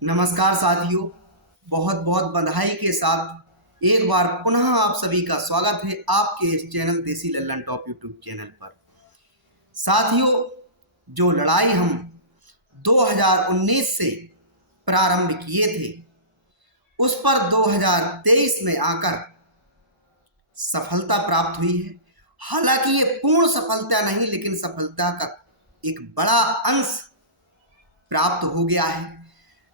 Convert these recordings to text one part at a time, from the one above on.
नमस्कार साथियों, बहुत बहुत बधाई के साथ एक बार पुनः आप सभी का स्वागत है आपके इस चैनल देसी लल्लन टॉप यूट्यूब चैनल पर। साथियों, जो लड़ाई हम 2019 से प्रारंभ किए थे उस पर 2023 में आकर सफलता प्राप्त हुई है। हालांकि ये पूर्ण सफलता नहीं, लेकिन सफलता का एक बड़ा अंश प्राप्त हो गया है।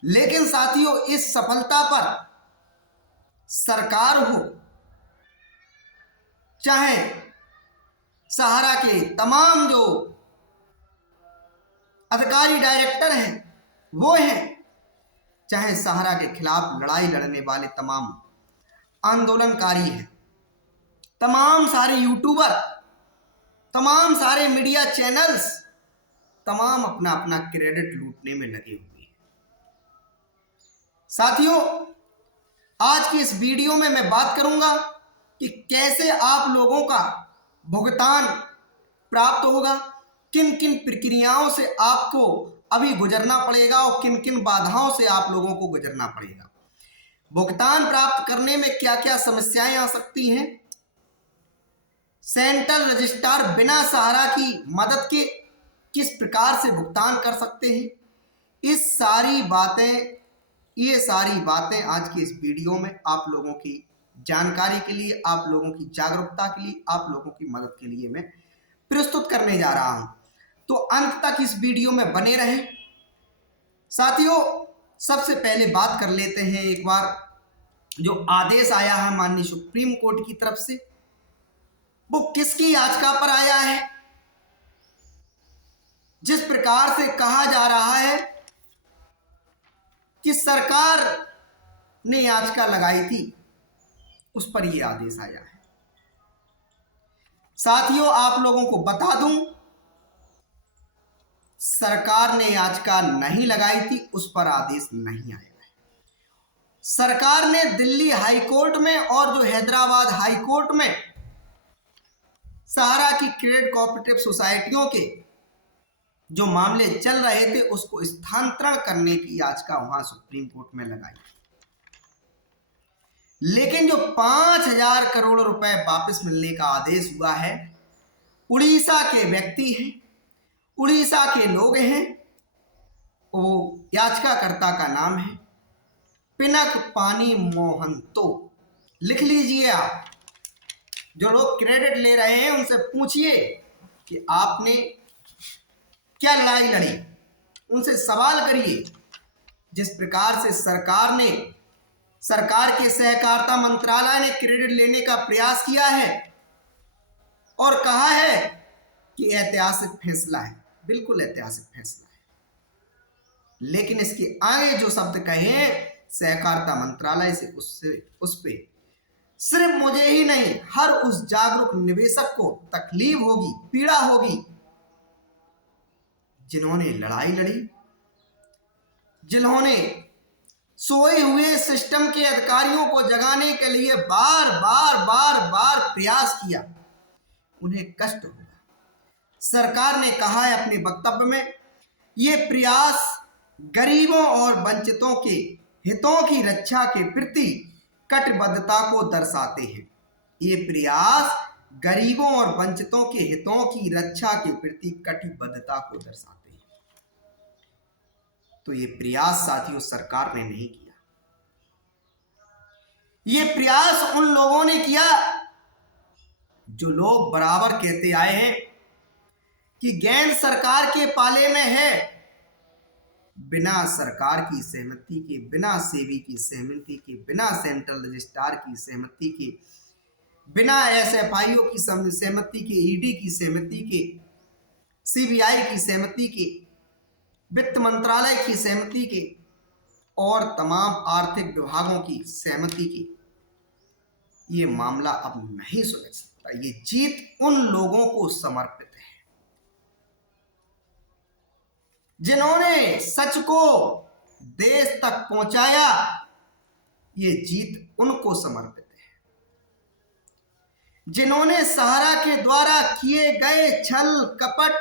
लेकिन साथियों, इस सफलता पर सरकार हो, चाहे सहारा के तमाम जो अधिकारी डायरेक्टर हैं वो हैं, चाहे सहारा के खिलाफ लड़ाई लड़ने वाले तमाम आंदोलनकारी हैं, तमाम सारे यूट्यूबर, तमाम सारे मीडिया चैनल्स, तमाम अपना अपना क्रेडिट लूटने में लगे हुए हैं। साथियों, आज की इस वीडियो में मैं बात करूंगा कि कैसे आप लोगों का भुगतान प्राप्त होगा, किन किन प्रक्रियाओं से आपको अभी गुजरना पड़ेगा और किन किन बाधाओं से आप लोगों को गुजरना पड़ेगा। भुगतान प्राप्त करने में क्या क्या समस्याएं आ सकती हैं, सेंट्रल रजिस्ट्रार बिना सहारा की मदद के किस प्रकार से भुगतान कर सकते हैं, ये सारी बातें आज की इस वीडियो में आप लोगों की जानकारी के लिए, आप लोगों की जागरूकता के लिए, आप लोगों की मदद के लिए मैं प्रस्तुत करने जा रहा हूं। तो अंत तक इस वीडियो में बने रहें। साथियों, सबसे पहले बात कर लेते हैं एक बार जो आदेश आया है माननीय सुप्रीम कोर्ट की तरफ से, वो किसकी याचिका पर आया है। जिस प्रकार से कहा जा रहा है कि सरकार ने याचिका लगाई थी, उस पर यह आदेश आया है। साथियों, आप लोगों को बता दूं, सरकार ने याचिका नहीं लगाई थी, उस पर आदेश नहीं आया है। सरकार ने दिल्ली हाई कोर्ट में और जो हैदराबाद हाई कोर्ट में सहारा की क्रेडिट कोऑपरेटिव सोसाइटियों के जो मामले चल रहे थे उसको स्थानांतरण करने की याचिका वहां सुप्रीम कोर्ट में लगाई, लेकिन जो 5,000 करोड़ रुपए वापस मिलने का आदेश हुआ है, उड़ीसा के व्यक्ति हैं, उड़ीसा के लोग हैं, वो याचिकाकर्ता का नाम है पिनक पानी मोहंतो। लिख लीजिए, आप जो लोग क्रेडिट ले रहे हैं उनसे पूछिए कि आपने क्या लड़ाई लड़ी, उनसे सवाल करिए। जिस प्रकार से सरकार के सहकारिता मंत्रालय ने क्रेडिट लेने का प्रयास किया है और कहा है कि ऐतिहासिक फैसला है, बिल्कुल ऐतिहासिक फैसला है, लेकिन इसके आगे जो शब्द कहे सहकारिता मंत्रालय से, उस पे सिर्फ मुझे ही नहीं, हर उस जागरूक निवेशक को तकलीफ होगी, पीड़ा होगी जिन्होंने लड़ाई लड़ी, जिन्होंने सोए हुए सिस्टम के अधिकारियों को जगाने के लिए बार बार प्रयास किया, उन्हें कष्ट होगा। सरकार ने कहा है अपने वक्तव्य में, ये प्रयास गरीबों और वंचितों के हितों की रक्षा के प्रति कटिबद्धता को दर्शाते हैं। ये प्रयास गरीबों और वंचितों के हितों की रक्षा के प्रति कटिबद्धता को दर्शाते हैं। तो ये प्रयास साथियों सरकार ने नहीं किया, ये प्रयास उन लोगों ने किया जो लोग बराबर कहते आए हैं कि गेंद सरकार के पाले में है। बिना सरकार की सहमति के, बिना सेबी की सहमति के, बिना सेंट्रल रजिस्ट्रार की सहमति के, बिना एसएफआईओ की सहमति के, ईडी की सहमति के, सीबीआई की सहमति के, वित्त मंत्रालय की सहमति के और तमाम आर्थिक विभागों की सहमति के, ये मामला अब नहीं सुलझ सकता। ये जीत उन लोगों को समर्पित है जिन्होंने सच को देश तक पहुंचाया। ये जीत उनको समर्पित है जिन्होंने सहारा के द्वारा किए गए छल कपट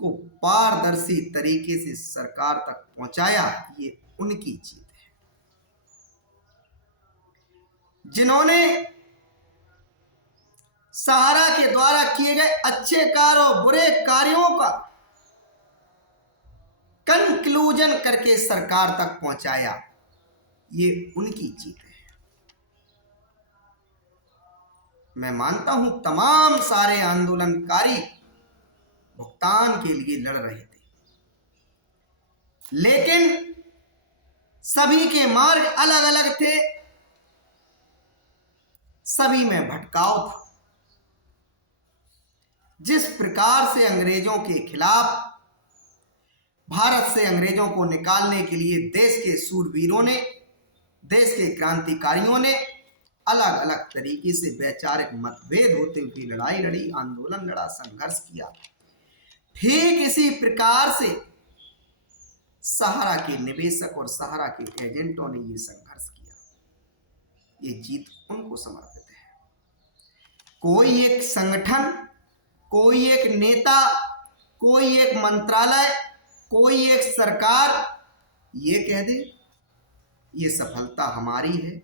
को पारदर्शी तरीके से सरकार तक पहुंचाया, ये उनकी जीत है। जिन्होंने सहारा के द्वारा किए गए अच्छे कार्य और बुरे कार्यों का कंक्लूजन करके सरकार तक पहुंचाया, ये उनकी जीत है। मैं मानता हूं तमाम सारे आंदोलनकारी भुगतान के लिए लड़ रहे थे, लेकिन सभी के मार्ग अलग अलग थे, सभी में भटकाव था। जिस प्रकार से अंग्रेजों के खिलाफ, भारत से अंग्रेजों को निकालने के लिए देश के शूरवीरों ने, देश के क्रांतिकारियों ने अलग अलग तरीके से वैचारिक मतभेद होते हुए लड़ाई लड़ी, आंदोलन लड़ा, संघर्ष किया, ठीक इसी प्रकार से सहारा के निवेशक और सहारा के एजेंटों ने ये संघर्ष किया। ये जीत उनको समर्पित है। कोई एक संगठन, कोई एक नेता, कोई एक मंत्रालय, कोई एक सरकार ये कह दे ये सफलता हमारी है,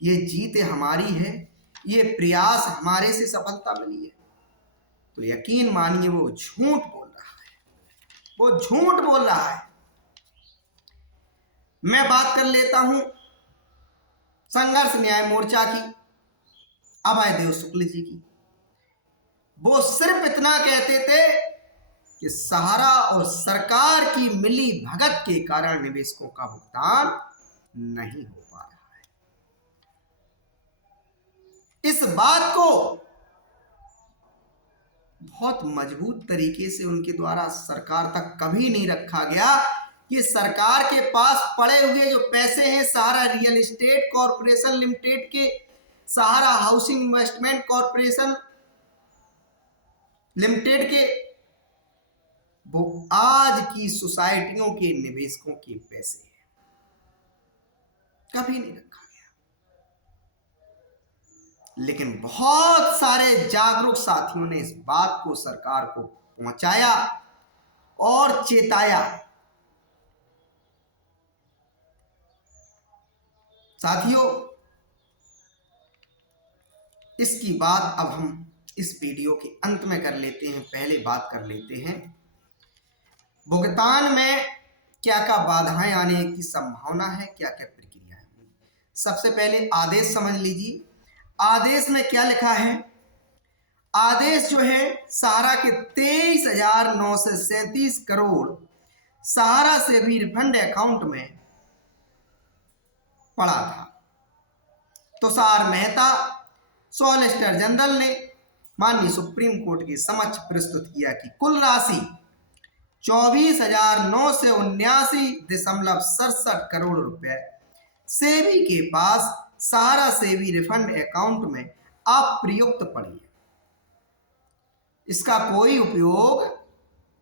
ये जीत हमारी है, ये प्रयास हमारे से सफलता मिली है, तो यकीन मानिए वो झूठ बोल रहा है, वो झूठ बोल रहा है। मैं बात कर लेता हूं संघर्ष न्याय मोर्चा की, अभय देव शुक्ल जी की। वो सिर्फ इतना कहते थे कि सहारा और सरकार की मिली भगत के कारण निवेशकों का भुगतान नहीं हो पा रहा है। इस बात को बहुत मजबूत तरीके से उनके द्वारा सरकार तक कभी नहीं रखा गया कि सरकार के पास पड़े हुए जो पैसे हैं सहारा रियल एस्टेट कॉरपोरेशन लिमिटेड के, सहारा हाउसिंग इन्वेस्टमेंट कॉरपोरेशन लिमिटेड के, वो आज की सोसाइटियों के निवेशकों के पैसे हैं, कभी नहीं रखा गया। लेकिन बहुत सारे जागरूक साथियों ने इस बात को सरकार को पहुंचाया और चेताया। साथियों, इसकी बात अब हम इस वीडियो के अंत में कर लेते हैं। पहले बात कर लेते हैं भुगतान में क्या क्या बाधाएं आने की संभावना है, क्या क्या प्रक्रिया है। सबसे पहले आदेश समझ लीजिए। आदेश में क्या लिखा है? आदेश जो है सहारा के 23,937 करोड़ सहारा से भी रिफंड अकाउंट में पड़ा था। तुषार मेहता सॉलिसिटर जनरल ने माननीय सुप्रीम कोर्ट के समक्ष प्रस्तुत किया कि कुल राशि 24,979.67 करोड़ रुपए सेबी के पास सहारा सेबी रिफंड अकाउंट में अप्रयुक्त पड़ी है। इसका कोई उपयोग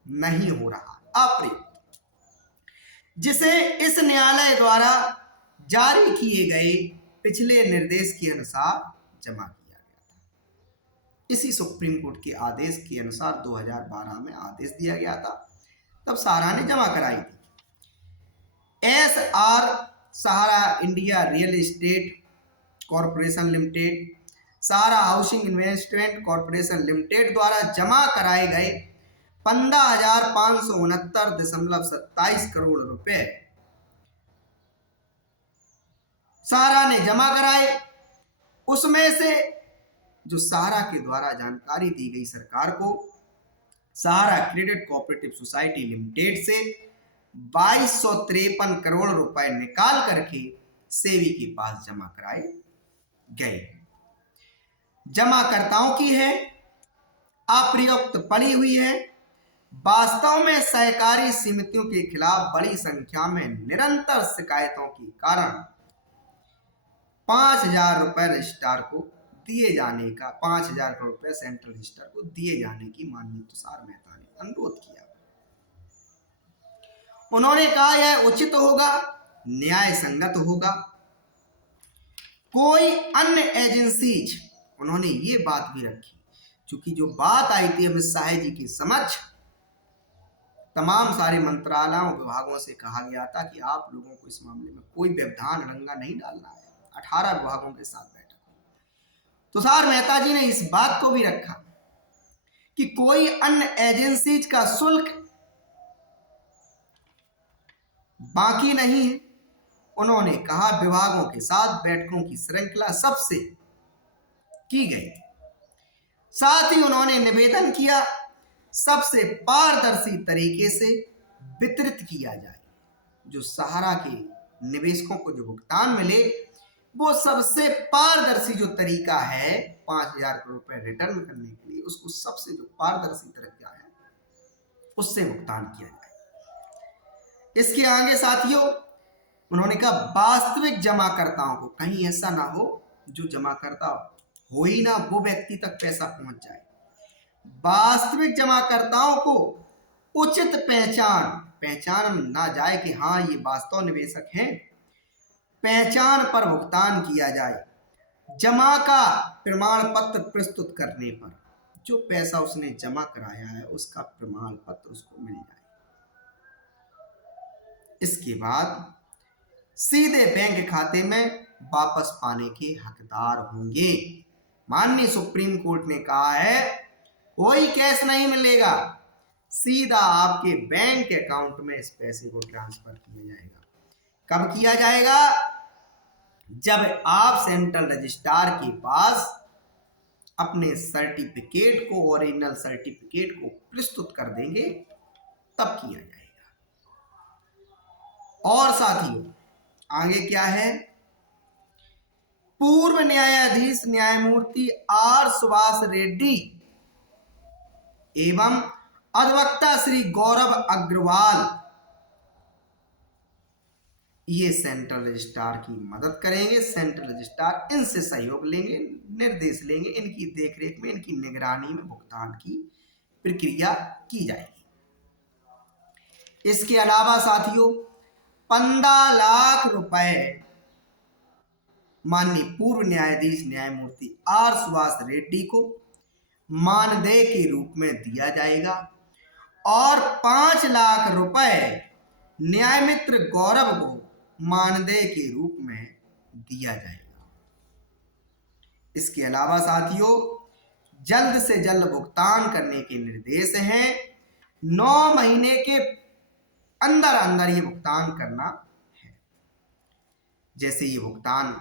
नहीं हो रहा, अप्रयुक्त, जिसे इस न्यायालय द्वारा जारी किए गए पिछले निर्देश के अनुसार जमा किया गया था। इसी सुप्रीम कोर्ट के आदेश के अनुसार 2012 में आदेश दिया गया था, तब सहारा ने जमा कराई थी। SR Sahara India real estate corporation limited, Sahara housing investment corporation limited द्वारा जमा कराए गए 15,569.27 करोड़ रुपए सहारा ने जमा कराए। उसमें से जो सहारा के द्वारा जानकारी दी गई सरकार को, सहारा क्रेडिट कोऑपरेटिव सोसाइटी लिमिटेड से 2253 करोड़ रुपए निकाल करके सेबी के पास जमा कराए गए। जमाकर्ताओं की है, अप्रयुक्त पड़ी हुई है। वास्तव में सहकारी समितियों के खिलाफ बड़ी संख्या में निरंतर शिकायतों के कारण 5,000 रुपए रजिस्ट्रार को दिए जाने का, 5,000 करोड़ रुपए सेंट्रल रजिस्ट्रार को दिए जाने की माननीय तुषार मेहता ने अनुरोध किया। उन्होंने कहा यह उचित होगा, न्याय संगत होगा। कोई अन्य एजेंसीज, उन्होंने ये बात भी रखी, क्योंकि जो बात आई थी अमित शाह जी के समक्ष तमाम सारे मंत्रालयों विभागों से कहा गया था कि आप लोगों को इस मामले में कोई व्यवधान रंगा नहीं डालना है। 18 विभागों के साथ बैठक। तुषार मेहता जी ने इस बात को भी रखा कि कोई अन्य एजेंसीज का शुल्क बाकी नहीं है। उन्होंने कहा विभागों के साथ बैठकों की श्रृंखला सबसे की गई। साथ ही उन्होंने निवेदन किया सबसे पारदर्शी तरीके से वितरित किया जाए। जो सहारा के निवेशकों को जो भुगतान मिले वो सबसे पारदर्शी जो तरीका है 5,000 करोड़ रुपए रिटर्न करने के लिए, उसको सबसे जो पारदर्शी तरीका है उससे भुगतान किया जाए। इसके आगे साथियों उन्होंने कहा वास्तविक जमाकर्ताओं को कहीं ऐसा ना हो जो जमाकर्ता हो ही ना वो व्यक्ति तक पैसा पहुंच जाए। वास्तविक जमाकर्ताओं को उचित पहचान ना जाए कि हाँ ये वास्तव निवेशक हैं, पहचान पर भुगतान किया जाए। जमा का प्रमाण पत्र प्रस्तुत करने पर जो पैसा उसने जमा कराया है उसका प्रमाण पत्र उसको मिल जाए। इसके बाद सीधे बैंक खाते में वापस पाने के हकदार होंगे। माननीय सुप्रीम कोर्ट ने कहा है कोई कैश नहीं मिलेगा, सीधा आपके बैंक अकाउंट में इस पैसे को ट्रांसफर किया जाएगा। कब किया जाएगा? जब आप सेंट्रल रजिस्ट्रार के पास अपने सर्टिफिकेट को, ओरिजिनल सर्टिफिकेट को प्रस्तुत कर देंगे तब किया जाएगा। और साथियों आगे क्या है? पूर्व न्यायाधीश न्यायमूर्ति आर सुभाष रेड्डी एवं अधिवक्ता श्री गौरव अग्रवाल ये सेंट्रल रजिस्ट्रार की मदद करेंगे। सेंट्रल रजिस्ट्रार इनसे सहयोग लेंगे, निर्देश लेंगे, इनकी देखरेख में, इनकी निगरानी में भुगतान की प्रक्रिया की जाएगी। इसके अलावा साथियों 15 लाख रुपए माननीय पूर्व न्यायाधीश न्यायमूर्ति आर सुभाष रेड्डी को मानदेय के रूप में दिया जाएगा और 5 लाख रुपए न्यायमित्र गौरव को मानदेय के रूप में दिया जाएगा। इसके अलावा साथियों जल्द से जल्द भुगतान करने के निर्देश हैं। 9 महीने के अंदर अंदर ये भुगतान करना है। जैसे ये भुगतान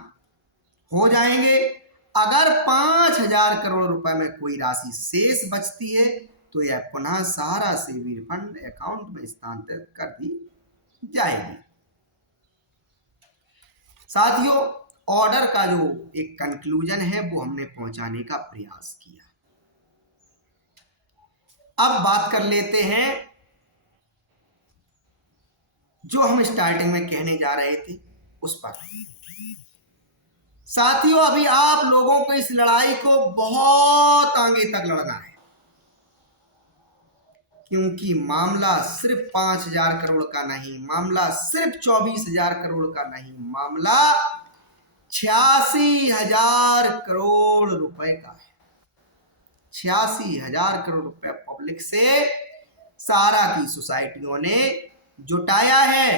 हो जाएंगे, अगर 5,000 करोड़ रुपए में कोई राशि शेष बचती है तो यह पुनः सहारा से रिफंड अकाउंट में स्थानांतरित कर दी जाएगी। साथियों ऑर्डर का जो एक कंक्लूजन है वो हमने पहुंचाने का प्रयास किया। अब बात कर लेते हैं जो हम स्टार्टिंग में कहने जा रहे थे उस पर। साथियों अभी आप लोगों को इस लड़ाई को बहुत आगे तक लड़ना है, क्योंकि मामला सिर्फ 5,000 करोड़ का नहीं, मामला सिर्फ 24,000 करोड़ का नहीं, मामला 86,000 करोड़ रुपए का है। 86,000 करोड़ रुपए पब्लिक से सहारा की सोसाइटियों ने जुटाया है।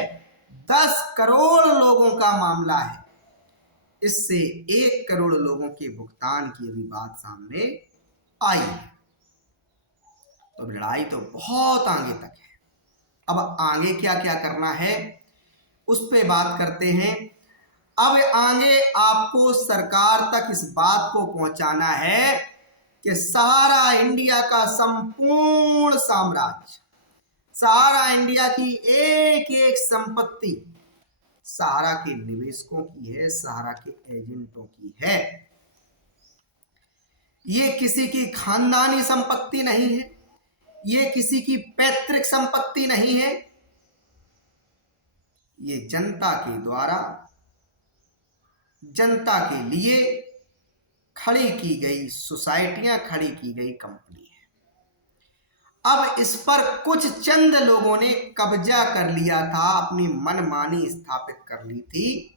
10 करोड़ लोगों का मामला है। इससे 1 करोड़ लोगों के भुगतान की अभी बात सामने आई है। तो लड़ाई तो बहुत आगे तक है। अब आगे क्या क्या करना है उस पे बात करते हैं। अब आगे आपको सरकार तक इस बात को पहुंचाना है कि सहारा इंडिया का संपूर्ण साम्राज्य, सहारा इंडिया की एक एक संपत्ति सहारा के निवेशकों की है, सहारा के एजेंटों की है। ये किसी की खानदानी संपत्ति नहीं है, ये किसी की पैतृक संपत्ति नहीं है। ये जनता के द्वारा जनता के लिए खड़ी की गई सोसाइटियां, खड़ी की गई कंपनी है। अब इस पर कुछ चंद लोगों ने कब्जा कर लिया था, अपनी मनमानी स्थापित कर ली थी,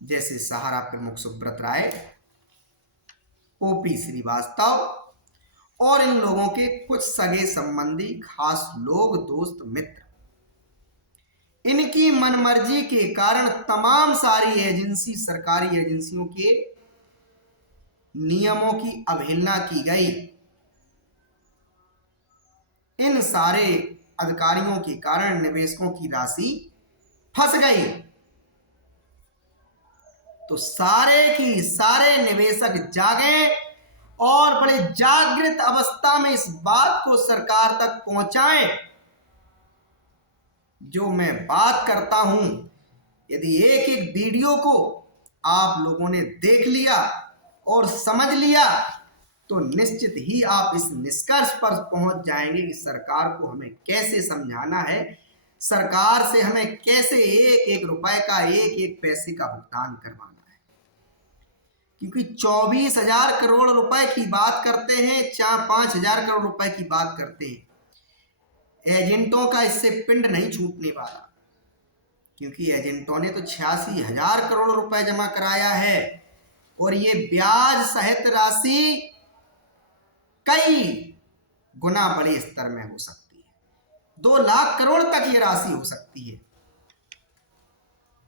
जैसे सहारा प्रमुख सुब्रत राय, ओपी श्रीवास्तव और इन लोगों के कुछ सगे संबंधी, खास लोग, दोस्त, मित्र, इनकी मनमर्जी के कारण तमाम सारी एजेंसी, सरकारी एजेंसियों के नियमों की अवहेलना की गई। इन सारे अधिकारियों के कारण निवेशकों की राशि फंस गई। तो सारे की सारे निवेशक जागे और बड़े जागृत अवस्था में इस बात को सरकार तक पहुंचाएं। जो मैं बात करता हूं, यदि एक एक वीडियो को आप लोगों ने देख लिया और समझ लिया तो निश्चित ही आप इस निष्कर्ष पर पहुंच जाएंगे कि सरकार को हमें कैसे समझाना है, सरकार से हमें कैसे एक एक रुपए का, एक एक पैसे का भुगतान करवाना है। क्योंकि 24,000 करोड़ रुपए की बात करते हैं, 5,000 करोड़ रुपए की बात करते हैं, एजेंटों का इससे पिंड नहीं छूटने वाला। क्योंकि एजेंटों ने तो 86,000 करोड़ रुपए जमा कराया है और ये ब्याज सहित राशि कई गुना बड़े स्तर में हो सकती है। 2 लाख करोड़ तक ये राशि हो सकती है।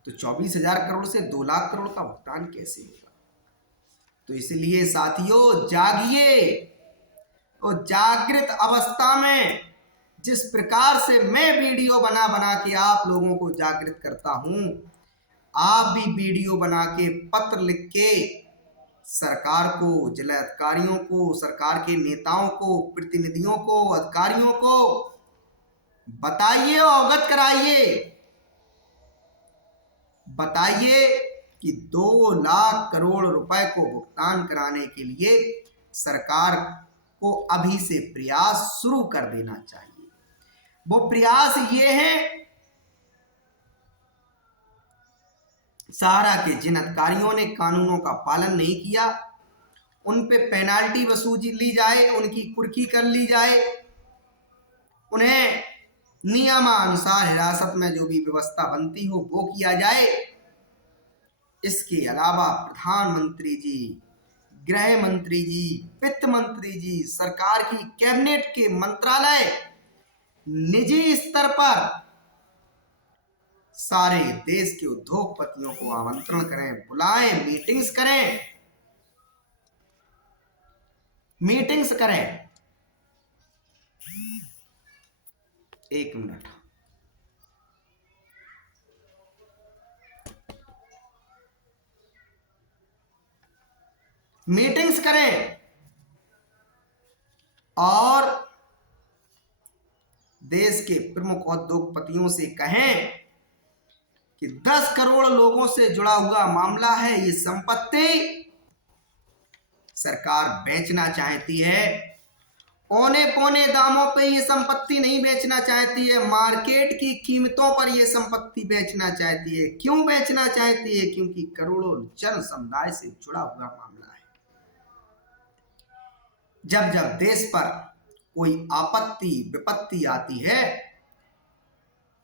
तो 24,000 करोड़ से 2 लाख करोड़ का भुगतान कैसे होगा? तो इसलिए साथियों, जागिए और जागृत अवस्था में जिस प्रकार से मैं वीडियो बना बना के आप लोगों को जागृत करता हूं, आप भी वीडियो बना के, पत्र लिख के सरकार को, जिला अधिकारियों को, सरकार के नेताओं को, प्रतिनिधियों को, अधिकारियों को बताइए, अवगत कराइए, बताइए कि 2 लाख करोड़ रुपए को भुगतान कराने के लिए सरकार को अभी से प्रयास शुरू कर देना चाहिए। वो प्रयास ये है, सहारा के जिन अधिकारियों ने कानूनों का पालन नहीं किया उन पे पेनाल्टी वसूली ली जाए, उनकी कुर्की कर ली जाए, उन्हें नियमानुसार हिरासत में जो भी व्यवस्था बनती हो वो किया जाए। इसके अलावा प्रधानमंत्री जी, गृह मंत्री जी, वित्त मंत्री जी, सरकार की कैबिनेट के मंत्रालय निजी स्तर पर सारे देश के उद्योगपतियों को आमंत्रण करें, बुलाएं, मीटिंग्स करें। एक मिनट, मीटिंग्स करें और देश के प्रमुख उद्योगपतियों से कहें कि 10 करोड़ लोगों से जुड़ा हुआ मामला है। ये संपत्ति सरकार बेचना चाहती है, औने पौने दामों पे ये संपत्ति नहीं बेचना चाहती है, मार्केट की कीमतों पर ये संपत्ति बेचना चाहती है। क्यों बेचना चाहती है? क्योंकि करोड़ों जन समुदाय से जुड़ा हुआ मामला है। जब जब देश पर कोई आपत्ति, विपत्ति आती है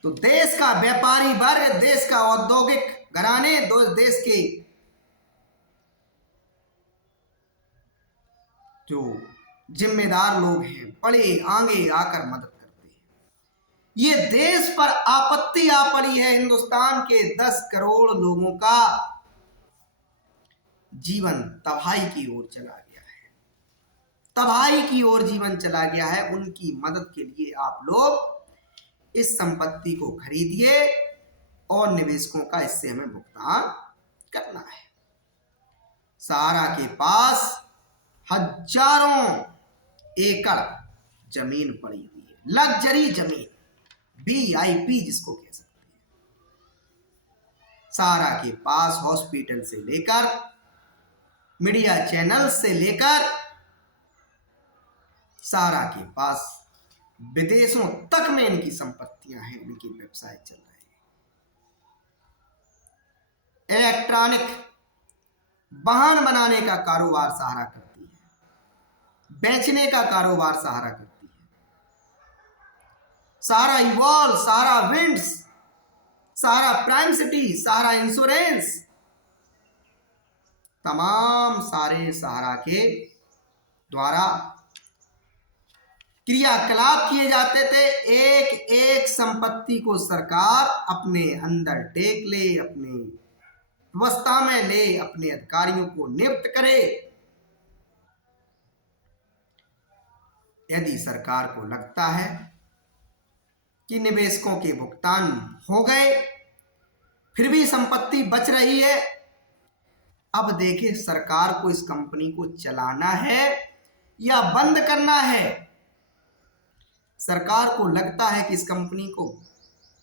तो देश का व्यापारी वर्ग, देश का औद्योगिक घराने, देश के जो जिम्मेदार लोग हैं, बड़े आगे आकर मदद करते हैं। ये देश पर आपत्ति आ पड़ी है, हिंदुस्तान के 10 करोड़ लोगों का जीवन तबाही की ओर चला गया है, तबाही की ओर जीवन चला गया है। उनकी मदद के लिए आप लोग इस संपत्ति को खरीदिए और निवेशकों का इससे हमें भुगतान करना है। सहारा के पास हजारों एकड़ जमीन पड़ी हुई है, लग्जरी जमीन, VIP जिसको कह सकते हैं। सहारा के पास हॉस्पिटल से लेकर, मीडिया चैनल से लेकर, सहारा के पास विदेशों तक में इनकी संपत्तियां हैं, इनकी व्यवसाय चल रहे हैं। इलेक्ट्रॉनिक वाहन बनाने का कारोबार सहारा करती है, बेचने का कारोबार सहारा करती है। सहारा इवॉल्व, सहारा विंड्स, सहारा प्राइम सिटी, सहारा इंश्योरेंस, तमाम सारे सहारा के द्वारा क्रियाकलाप किए जाते थे। एक एक संपत्ति को सरकार अपने अंदर टेक ले, अपने व्यवस्था में ले, अपने अधिकारियों को नियुक्त करे। यदि सरकार को लगता है कि निवेशकों के भुगतान हो गए, फिर भी संपत्ति बच रही है, अब देखिए सरकार को इस कंपनी को चलाना है या बंद करना है। सरकार को लगता है कि इस कंपनी को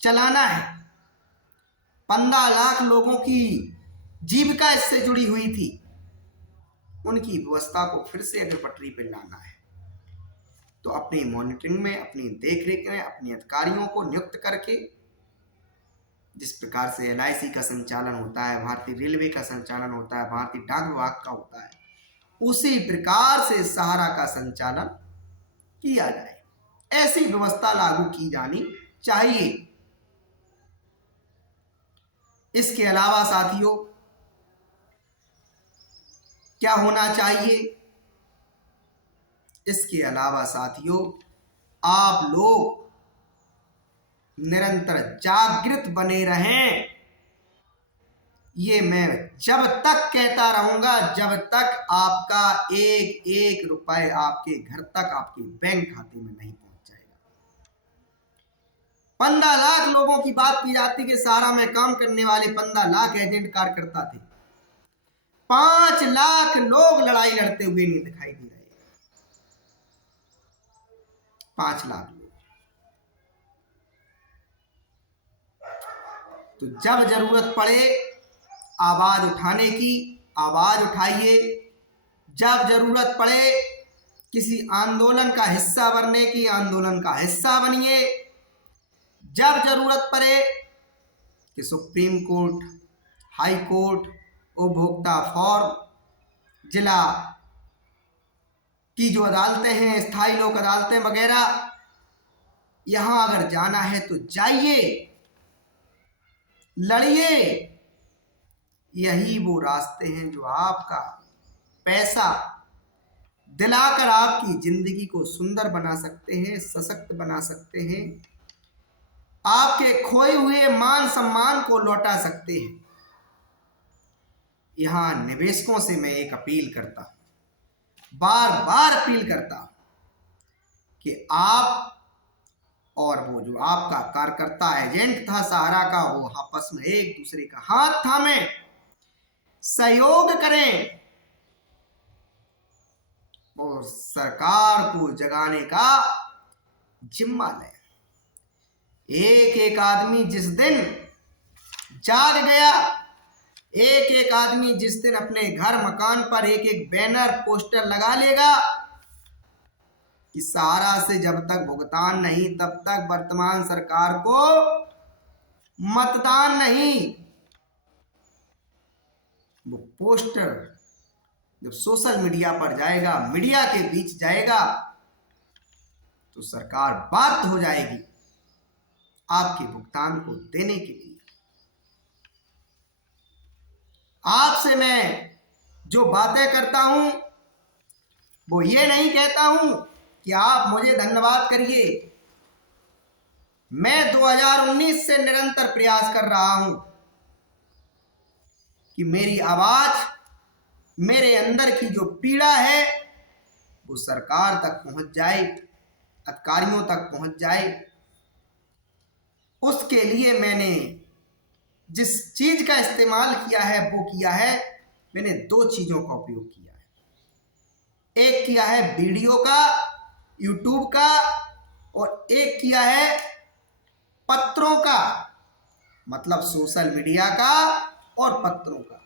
चलाना है। 15 लाख लोगों की जीविका इससे जुड़ी हुई थी, उनकी व्यवस्था को फिर से अगर पटरी पर लाना है तो अपनी मॉनिटरिंग में, अपनी देखरेख में अपने अधिकारियों को नियुक्त करके, जिस प्रकार से एलआईसी का संचालन होता है, भारतीय रेलवे का संचालन होता है, भारतीय डाक विभाग का होता है, उसी प्रकार से सहारा का संचालन किया जाए। ऐसी व्यवस्था लागू की जानी चाहिए। इसके अलावा साथियों क्या होना चाहिए? इसके अलावा साथियों आप लोग निरंतर जागृत बने रहें। ये मैं जब तक कहता रहूंगा जब तक आपका एक एक रुपए आपके घर तक, आपके बैंक खाते में नहीं पहुंच जाएगा। 15 लाख लोगों की बात की जाती कि सहारा में काम करने वाले 15 लाख एजेंट कार्यकर्ता थे। 5 लाख लोग लड़ाई लड़ते हुए नहीं दिखाई दे रहे। 5 लाख लोग। तो जब जरूरत पड़े आवाज उठाने की, आवाज उठाइए। जब जरूरत पड़े किसी आंदोलन का हिस्सा बनने की, आंदोलन का हिस्सा बनिए। जब जरूरत पड़े कि सुप्रीम कोर्ट, हाई कोर्ट, उपभोक्ता फॉर्म, जिला की जो अदालतें हैं, स्थायी लोक अदालतें वगैरह, यहां अगर जाना है तो जाइए, लड़िए। यही वो रास्ते हैं जो आपका पैसा दिलाकर आपकी जिंदगी को सुंदर बना सकते हैं, सशक्त बना सकते हैं, आपके खोए हुए मान सम्मान को लौटा सकते हैं। यहां निवेशकों से मैं एक अपील करता हूं, बार बार अपील करता हूं कि आप और वो जो आपका कार्यकर्ता एजेंट था सहारा का, वो आपस में एक दूसरे का हाथ थामे, सहयोग करें और सरकार को जगाने का जिम्मा लें। एक एक आदमी जिस दिन जाग गया, एक एक आदमी जिस दिन अपने घर मकान पर एक एक बैनर पोस्टर लगा लेगा कि सहारा से जब तक भुगतान नहीं तब तक वर्तमान सरकार को मतदान नहीं, वो पोस्टर जब सोशल मीडिया पर जाएगा, मीडिया के बीच जाएगा, तो सरकार बाध्य हो जाएगी आपके भुगतान को देने के लिए। आपसे मैं जो बातें करता हूं वो ये नहीं कहता हूं कि आप मुझे धन्यवाद करिए। मैं 2019 से निरंतर प्रयास कर रहा हूं कि मेरी आवाज, मेरे अंदर की जो पीड़ा है वो सरकार तक पहुंच जाए, अधिकारियों तक पहुंच जाए। उसके लिए मैंने जिस चीज का इस्तेमाल किया है वो किया है, मैंने 2 चीजों का उपयोग किया है। एक किया है वीडियो का, यूट्यूब का, और एक किया है पत्रों का, मतलब सोशल मीडिया का और पत्रों का।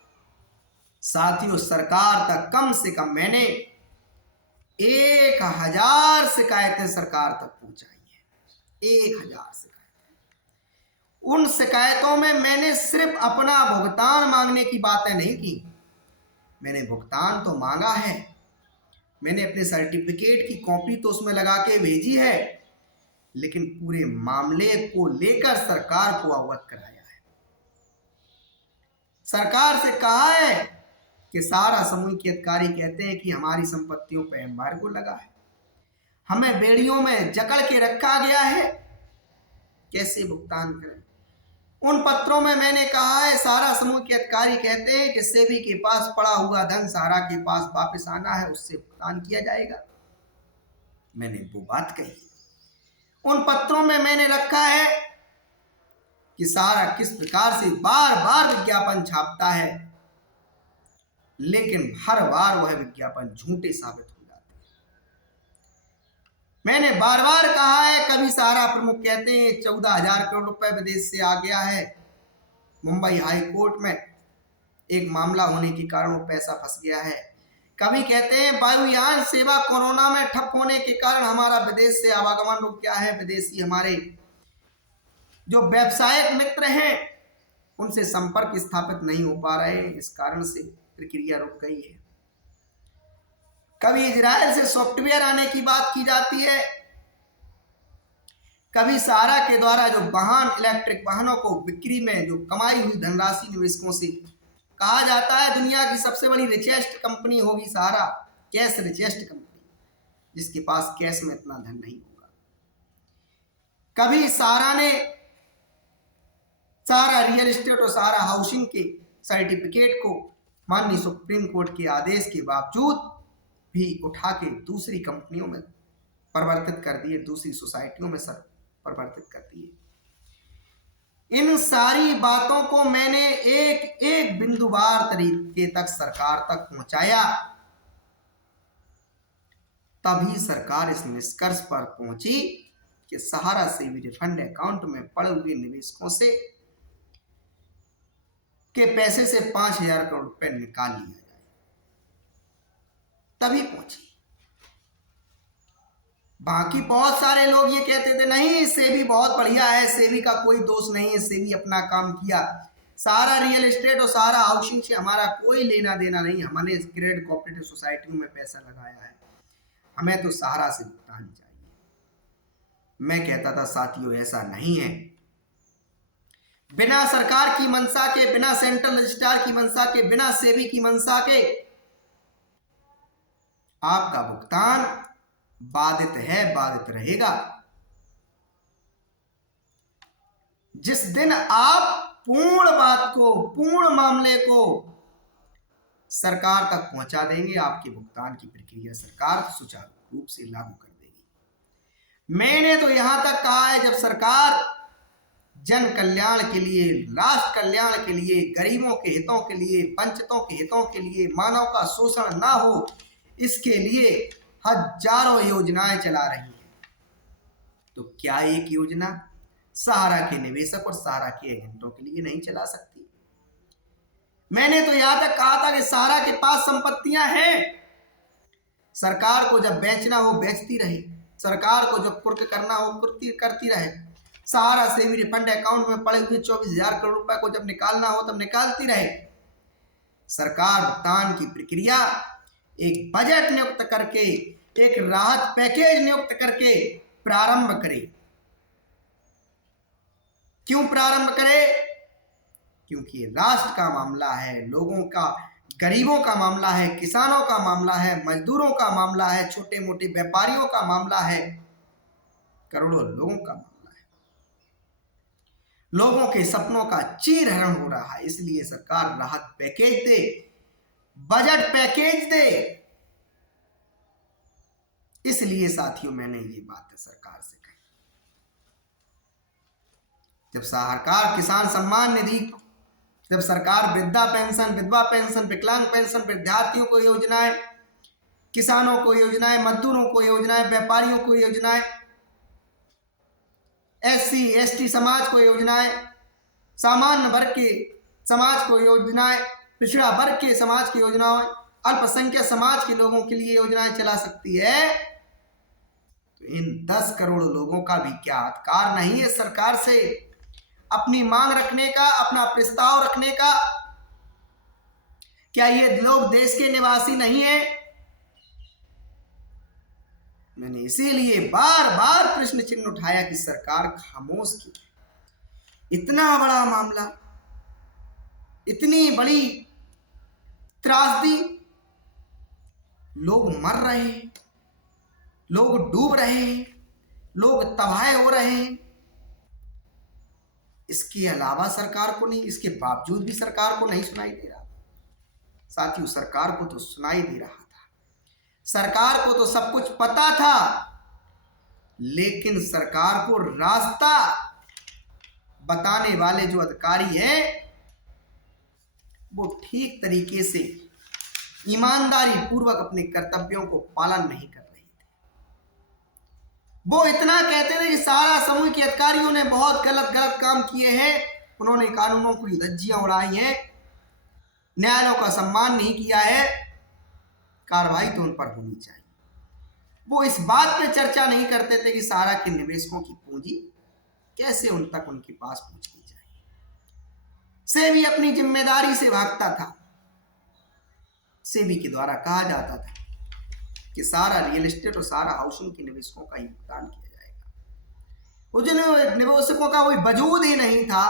साथियों सरकार तक कम से कम मैंने 1000 शिकायतें सरकार तक पहुंचाई है। 1000 शिकायतें। उन शिकायतों में मैंने सिर्फ अपना भुगतान मांगने की बातें नहीं की। मैंने भुगतान तो मांगा है, मैंने अपने सर्टिफिकेट की कॉपी तो उसमें लगा के भेजी है, लेकिन पूरे मामले को लेकर सरकार को अवगत कराया है। सरकार से कहा है कि सहारा समूह के अधिकारी कहते हैं कि हमारी संपत्तियों पर एम्बार्गो लगा है, हमें बेड़ियों में जकड़ के रखा गया है, कैसे भुगतान करें। उन पत्रों में मैंने कहा है, सहारा समूह के अधिकारी कहते हैं कि सेबी के पास पड़ा हुआ धन सहारा के पास वापस आना है, उससे भुगतान किया जाएगा। मैंने वो बात कही। उन पत्रों में मैंने रखा है कि सहारा किस प्रकार से बार बार विज्ञापन छापता है, लेकिन हर बार वह विज्ञापन झूठे साबित हो जाते हैं। मैंने बार बार कहा है, कभी सहारा प्रमुख कहते हैं 14,000 करोड़ रुपए विदेश से आ गया है। मुंबई हाई कोर्ट में एक मामला होने के कारण वो पैसा फंस गया है। कभी कहते हैं वायुयान सेवा कोरोना में ठप होने के कारण हमारा विदेश से आवागमन रुक गया है, विदेशी हमारे जो व्यावसायिक मित्र हैं उनसे संपर्क स्थापित नहीं हो पा रहे हैं, इस कारण से प्रक्रिया रुक गई है। कभी इजराइल से सॉफ्टवेयर आने की बात की जाती है, कभी सहारा के द्वारा जो वाहन इलेक्ट्रिक वाहनों को बिक्री में जो कमाई हुई धनराशि निवेशकों से कहा जाता है दुनिया की सबसे बड़ी रिचेस्ट कंपनी होगी सहारा, कैश रिचेस्ट कंपनी, जिसके पास कैश में इतना धन नहीं होगा। कभी सहारा रियल एस्टेट और सहारा हाउसिंग के सर्टिफिकेट को माननीय सुप्रीम कोर्ट के आदेश के बावजूद भी उठा के दूसरी कंपनियों में परिवर्तित कर दिए, दूसरी सोसाइटियों में परिवर्तित कर दिए। इन सारी बातों को मैंने एक एक बिंदुवार तरीके तक सरकार तक पहुंचाया, तभी सरकार इस निष्कर्ष पर पहुंची कि सहारा से भी रिफंड अकाउंट में पड़े हुए निवेशकों से के पैसे से 5,000 करोड़ रुपए निकाल लिया जाए, तभी पहुंची। बाकी बहुत सारे लोग ये कहते थे नहीं सेबी बहुत बढ़िया है, सेबी का कोई दोष नहीं है, सेबी अपना काम किया, सहारा रियल एस्टेट और सहारा हाउसिंग से हमारा कोई लेना देना नहीं, हमने क्रेडिट कोऑपरेटिव सोसाइटियों में पैसा लगाया है, हमें तो सहारा से भुगतान चाहिए। मैं कहता था साथियों ऐसा नहीं है, बिना सरकार की मंशा के, बिना सेंट्रल रजिस्ट्रार की मंशा के, बिना सेबी की मंशा के आपका भुगतान बाधित है, बाधित रहेगा। जिस दिन आप पूर्ण बात को, पूर्ण मामले को सरकार तक पहुंचा देंगे, आपके भुगतान की प्रक्रिया सरकार सुचारू रूप से लागू कर देगी। मैंने तो यहां तक कहा है, जब सरकार जन कल्याण के लिए, राष्ट्र कल्याण के लिए, गरीबों के हितों के लिए, वंचितों के हितों के लिए, मानव का शोषण ना हो, इसके लिए हजारों योजनाएं चला रही है, तो क्या एक योजना सहारा के निवेशक और सहारा के एजेंटों के लिए नहीं चला सकती? मैंने तो यहां तक कहा था कि सहारा के पास संपत्तियां हैं, सरकार को जब बेचना हो बेचती रहे, सरकार को जब कुर्क करना हो कुर्क करती रहे, सहारा से भी रिफंड अकाउंट में पड़े हुए 24,000 करोड़ रुपए को जब निकालना हो तब निकालती रहे। सरकार भुगतान की प्रक्रिया एक बजट नियुक्त करके, एक राहत पैकेज नियुक्त करके प्रारंभ करे। क्यों प्रारंभ करे? क्योंकि राष्ट्र का मामला है, लोगों का, गरीबों का मामला है, किसानों का मामला है, मजदूरों का मामला है, छोटे मोटे व्यापारियों का मामला है, करोड़ों लोगों का मामला है। लोगों के सपनों का चीरहरण हो रहा है, इसलिए सरकार राहत पैकेज दे, बजट पैकेज दे। इसलिए साथियों मैंने ये बात सरकार से कही। जब सरकार किसान सम्मान निधि, जब सरकार वृद्धा पेंशन, विधवा पेंशन, विकलांग पेंशन, विद्यार्थियों को योजनाएं, किसानों को योजनाएं, मजदूरों को योजनाएं, व्यापारियों को योजनाएं, SC ST समाज को योजनाएं, सामान्य वर्ग के समाज को योजनाएं, पिछड़ा वर्ग के समाज की योजनाएं, अल्पसंख्यक समाज के लोगों के लिए योजनाएं चला सकती है, तो इन 10 करोड़ लोगों का भी क्या अधिकार नहीं है सरकार से अपनी मांग रखने का, अपना प्रस्ताव रखने का? क्या ये लोग देश के निवासी नहीं है? मैंने इसीलिए बार बार प्रश्न चिन्ह उठाया कि सरकार खामोश क्यों? इतना बड़ा मामला, इतनी बड़ी त्रासदी, लोग मर रहे हैं, लोग डूब रहे हैं, लोग तबाह हो रहे हैं। इसके अलावा सरकार को नहीं, इसके बावजूद भी सरकार को नहीं सुनाई दे रहा। साथियों, सरकार को तो सुनाई दे रहा था, सरकार को तो सब कुछ पता था, लेकिन सरकार को रास्ता बताने वाले जो अधिकारी हैं वो ठीक तरीके से ईमानदारी पूर्वक अपने कर्तव्यों को पालन नहीं कर रहे थे। वो इतना कहते थे कि सारा समूह के अधिकारियों ने बहुत गलत काम किए हैं, उन्होंने कानूनों की धज्जियां उड़ाई हैं, न्यायालयों का सम्मान नहीं किया है, कार्रवाई तो उन पर होनी चाहिए। वो इस बात पे चर्चा नहीं करते थे कि सारा के निवेशकों की पूंजी कैसे उन तक उनके पास पहुंचनी चाहिए। सेबी अपनी जिम्मेदारी से भागता था। सेबी के द्वारा कहा जाता था कि सारा रियल एस्टेट और सारा हाउसिंग के निवेशकों का ही भुगतान किया जाएगा। वो जिन निवेशकों का कोई वजूद ही नहीं था,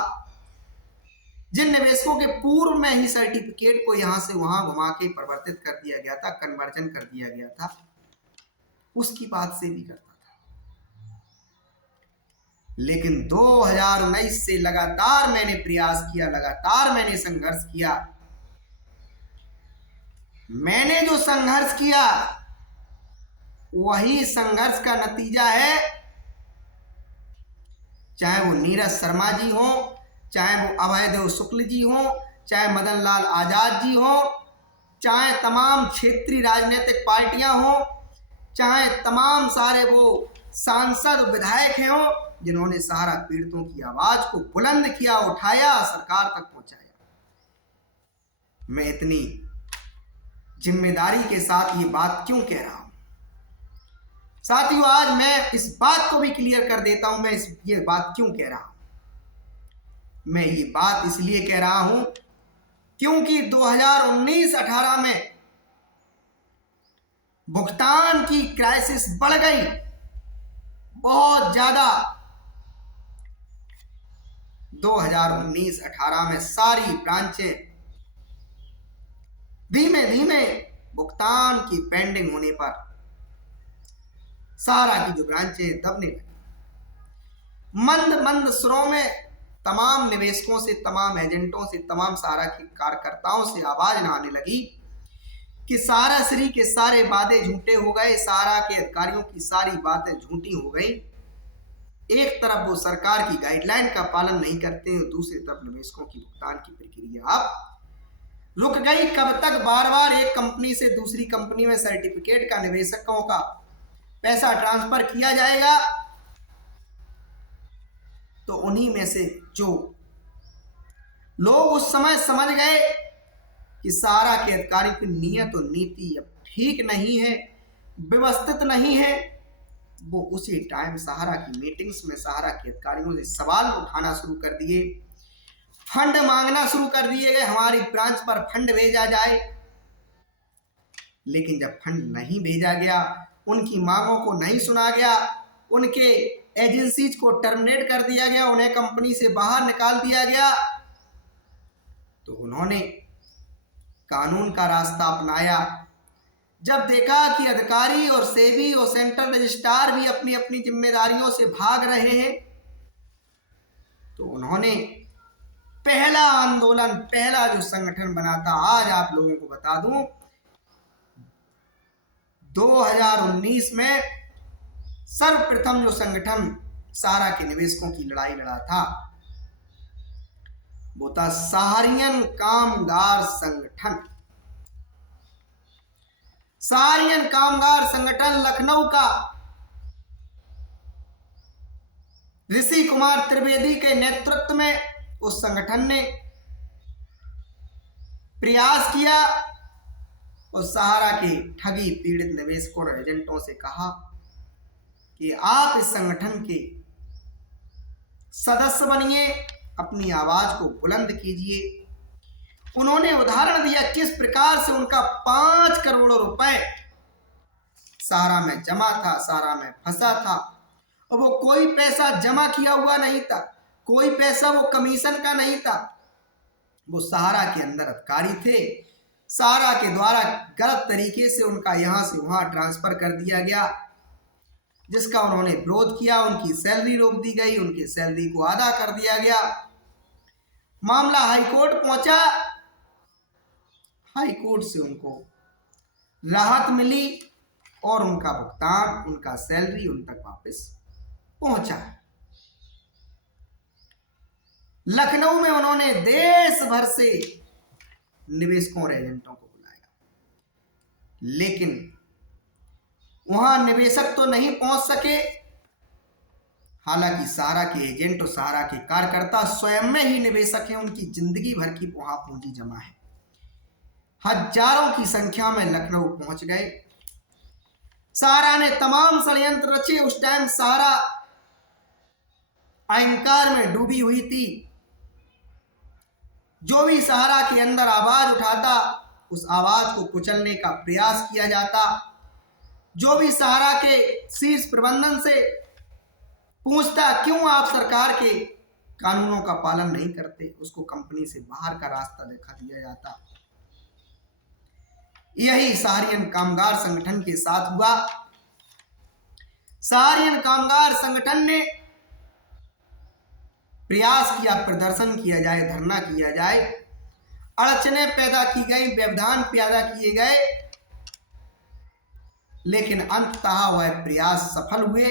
जिन निवेशकों के पूर्व में ही सर्टिफिकेट को यहां से वहां घुमा के परिवर्तित कर दिया गया था, कन्वर्जन कर दिया गया था, उसकी बात से भी करता था। लेकिन 2019 से लगातार मैंने प्रयास किया, लगातार मैंने संघर्ष किया। मैंने जो संघर्ष किया वही संघर्ष का नतीजा है, चाहे वो नीरज शर्मा जी हो, चाहे वो अभयदेव शुक्ल जी हो, चाहे मदन लाल आजाद जी हो, चाहे तमाम क्षेत्रीय राजनीतिक पार्टियां हो, चाहे तमाम सारे वो सांसद विधायक हैं हो, जिन्होंने सहारा पीड़ितों की आवाज को बुलंद किया, उठाया, सरकार तक पहुंचाया। मैं इतनी जिम्मेदारी के साथ ये बात क्यों कह रहा हूं? साथियों, आज मैं इस बात को भी क्लियर कर देता हूं, मैं ये बात क्यों कह रहा हूं। मैं ये बात इसलिए कह रहा हूं क्योंकि 2019-18 में भुगतान की क्राइसिस बढ़ गई बहुत ज्यादा। 2019-18 में सारी ब्रांचें धीमे धीमे भुगतान की पेंडिंग होने पर सारा की जो ब्रांचें दबने लगी। मंद मंद सुरों में तमाम निवेशकों से, तमाम एजेंटों से, तमाम सारा के कार्यकर्ताओं से आवाज न आने लगी कि सारा श्री के सारे वादे झूठे हो गए, सारा के अधिकारियों की सारी बातें झूठी हो गई। एक तरफ वो सरकार की गाइडलाइन का पालन नहीं करते हैं, दूसरी तरफ निवेशकों की भुगतान की प्रक्रिया अब रुक गई। कब तक बार बार एक कंपनी से दूसरी कंपनी में सर्टिफिकेट का निवेशकों का पैसा ट्रांसफर किया जाएगा? तो उन्हीं में से जो लोग उस समय समझ गए कि सारा के अधिकारी की नीयत और नीति अब ठीक नहीं है, व्यवस्थित नहीं है, वो उसी टाइम सहारा की मीटिंग्स में सहारा के अधिकारियों से सवाल उठाना शुरू कर दिए, फंड मांगना शुरू कर दिए गए, हमारी ब्रांच पर फंड भेजा जाए। लेकिन जब फंड नहीं भेजा गया, उनकी मांगों को नहीं सुना गया, उनके एजेंसीज को टर्मिनेट कर दिया गया, उन्हें कंपनी से बाहर निकाल दिया गया, तो उन्होंने कानून का रास्ता अपनाया। जब देखा कि अधिकारी और सेबी और सेंट्रल रजिस्ट्रार भी अपनी अपनी जिम्मेदारियों से भाग रहे हैं, तो उन्होंने पहला आंदोलन, पहला जो संगठन बना था, आज आप लोगों को बता दूं, 2019 में सर्वप्रथम जो संगठन सारा के निवेशकों की लड़ाई लड़ा था वो था सहारियन कामगार संगठन। सहारियन कामगार संगठन लखनऊ का ऋषि कुमार त्रिवेदी के नेतृत्व में उस संगठन ने प्रयास किया और सहारा के ठगी पीड़ित निवेशकों और एजेंटों से कहा कि आप इस संगठन के सदस्य बनिए, अपनी आवाज को बुलंद कीजिए। उन्होंने उदाहरण दिया किस प्रकार से उनका 5 करोड़ रुपए सहारा में जमा था, सहारा में फंसा था, और वो कोई पैसा जमा किया हुआ नहीं था, कोई पैसा वो कमीशन का नहीं था, वो सहारा के अंदर अधिकारी थे। सहारा के द्वारा गलत तरीके से उनका यहां से वहां ट्रांसफर कर दिया गया। जिसका उन्होंने विरोध किया, उनकी सैलरी रोक दी गई, उनकी सैलरी को आधा कर दिया गया। मामला हाईकोर्ट पहुंचा, हाईकोर्ट से उनको राहत मिली और उनका भुगतान, उनका सैलरी उन तक वापस पहुंचा। लखनऊ में उन्होंने देश भर से निवेशकों और एजेंटों को बुलाया, लेकिन वहां निवेशक तो नहीं पहुंच सके। हालांकि सहारा के एजेंट और सहारा के कार्यकर्ता स्वयं में ही निवेशक हैं, उनकी जिंदगी भर की वहां पूंजी जमा है। हजारों की संख्या में लखनऊ पहुंच गए। सहारा ने तमाम षड्यंत्र रचे। उस टाइम सहारा अहंकार में डूबी हुई थी। जो भी सहारा के अंदर आवाज उठाता, उस आवाज को कुचलने का प्रयास किया जाता। जो भी सहारा के शीर्ष प्रबंधन से पूछता क्यों आप सरकार के कानूनों का पालन नहीं करते, उसको कंपनी से बाहर का रास्ता दिखा दिया जाता। यही सहारियन कामगार संगठन के साथ हुआ। सहारियन कामगार संगठन ने प्रयास किया, प्रदर्शन किया जाए, धरना किया जाए, अड़चने पैदा की गई, व्यवधान पैदा किए गए, लेकिन अंततः वह प्रयास सफल हुए।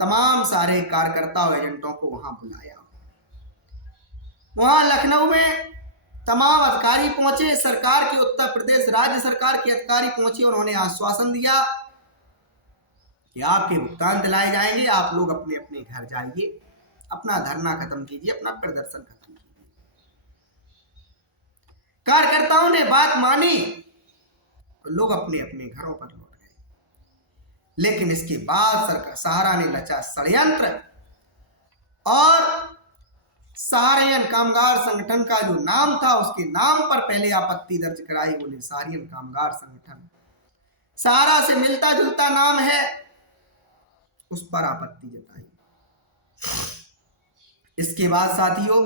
तमाम सारे कार्यकर्ता और एजेंटों को वहां बुलाया। वहां लखनऊ में तमाम अधिकारी पहुंचे, सरकार के, उत्तर प्रदेश राज्य सरकार के अधिकारी पहुंचे। उन्होंने आश्वासन दिया कि आपके भुगतान दिलाए जाएंगे, आप लोग अपने अपने घर जाइए, अपना धरना खत्म कीजिए, अपना प्रदर्शन खत्म कीजिए। कार्यकर्ताओं ने बात मानी और लोग अपने अपने घरों पर लौट गए। लेकिन इसके बाद सरकार, सहारा ने रचा षड्यंत्र और सहारियन कामगार संगठन का जो नाम था, उसके नाम पर पहले आपत्ति दर्ज कराई। बोले सहारियन कामगार संगठन, सहारा से मिलता जुलता नाम है, उस पर आपत्ति जताई। इसके बाद साथियों,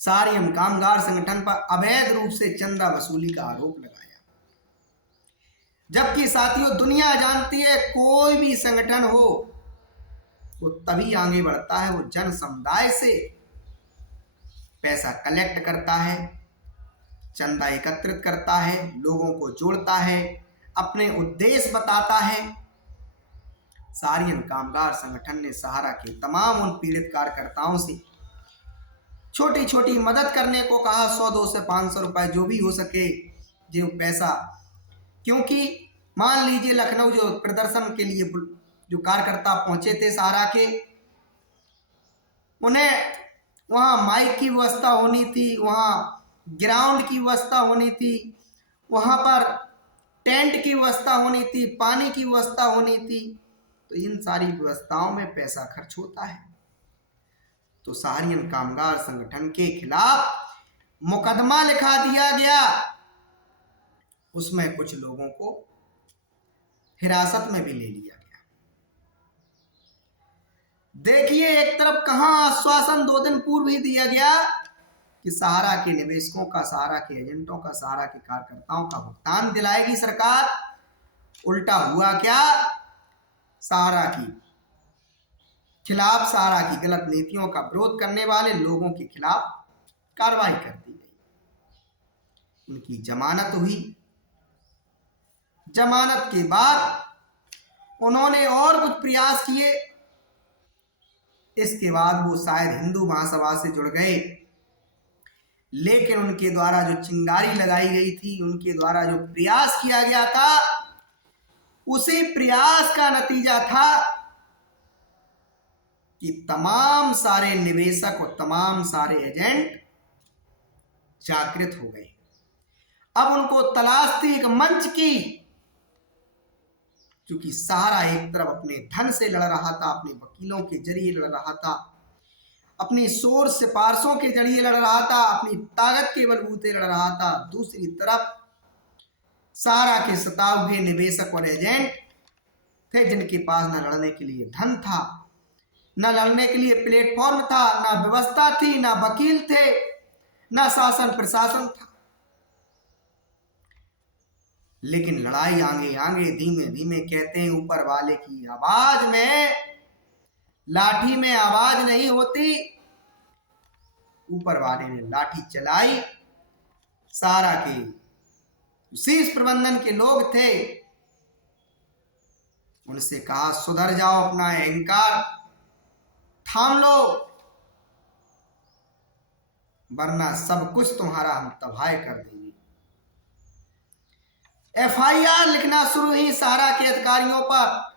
सहारियन कामगार संगठन पर अवैध रूप से चंदा वसूली का आरोप लगाया। जबकि साथियों दुनिया जानती है, कोई भी संगठन हो वो तभी आगे बढ़ता है, वो जन समुदाय से पैसा कलेक्ट करता है, चंदा एकत्रित करता है, लोगों को जोड़ता है, अपने उद्देश्य बताता है। सहारियन कामगार संगठन ने सहारा के तमाम उन पीड़ित कार्यकर्ताओं से छोटी छोटी मदद करने को कहा, 100, 200, 500 रुपए जो भी हो सके, जो पैसा। क्योंकि मान लीजिए लखनऊ जो प्रदर्शन के लिए जो कार्यकर्ता पहुंचे थे सहारा के, उन्हें वहाँ माइक की व्यवस्था होनी थी, वहाँ ग्राउंड की व्यवस्था होनी थी, वहाँ पर टेंट की व्यवस्था होनी थी, पानी की व्यवस्था होनी थी। तो इन सारी व्यवस्थाओं में पैसा खर्च होता है। तो सहारियन कामगार संगठन के खिलाफ मुकदमा लिखा दिया गया। उसमें कुछ लोगों को हिरासत में भी ले लिया गया। देखिए, एक तरफ कहां आश्वासन 2 दिन पूर्व ही दिया गया कि सहारा के निवेशकों का, सहारा के एजेंटों का, सहारा के कार्यकर्ताओं का भुगतान दिलाएगी सरकार। उल्टा हुआ क्या? सहारा की खिलाफ, सहारा की गलत नीतियों का विरोध करने वाले लोगों के खिलाफ कार्रवाई कर दी गई। उनकी जमानत हुई। जमानत के बाद उन्होंने और कुछ प्रयास किए। इसके बाद वो शायद हिंदू महासभा से जुड़ गए, लेकिन उनके द्वारा जो चिंगारी लगाई गई थी, उनके द्वारा जो प्रयास किया गया था, उसी प्रयास का नतीजा था कि तमाम सारे निवेशक और तमाम सारे एजेंट जागृत हो गए। अब उनको तलाश थी एक मंच की, क्योंकि सहारा एक तरफ अपने धन से लड़ रहा था, अपने वकीलों के जरिए लड़ रहा था, अपनी सोर्स सिफारिशों के जरिए लड़ रहा था, अपनी ताकत के बलबूते लड़ रहा था। दूसरी तरफ सहारा के सताए हुए निवेशक और एजेंट थे, जिनके पास न लड़ने के लिए धन था, न लड़ने के लिए प्लेटफॉर्म था, न व्यवस्था थी, न वकील थे, न शासन प्रशासन था। लेकिन लड़ाई आगे आगे धीमे धीमे कहते हैं ऊपर वाले की आवाज में, लाठी में आवाज नहीं होती। ऊपर वाले ने लाठी चलाई। सारा के शीर्ष प्रबंधन के लोग थे, उनसे कहा सुधर जाओ, अपना अहंकार थाम लो, वरना सब कुछ तुम्हारा हम तबाह कर देंगे। एफआईआर लिखना शुरू हुई सहारा के अधिकारियों पर।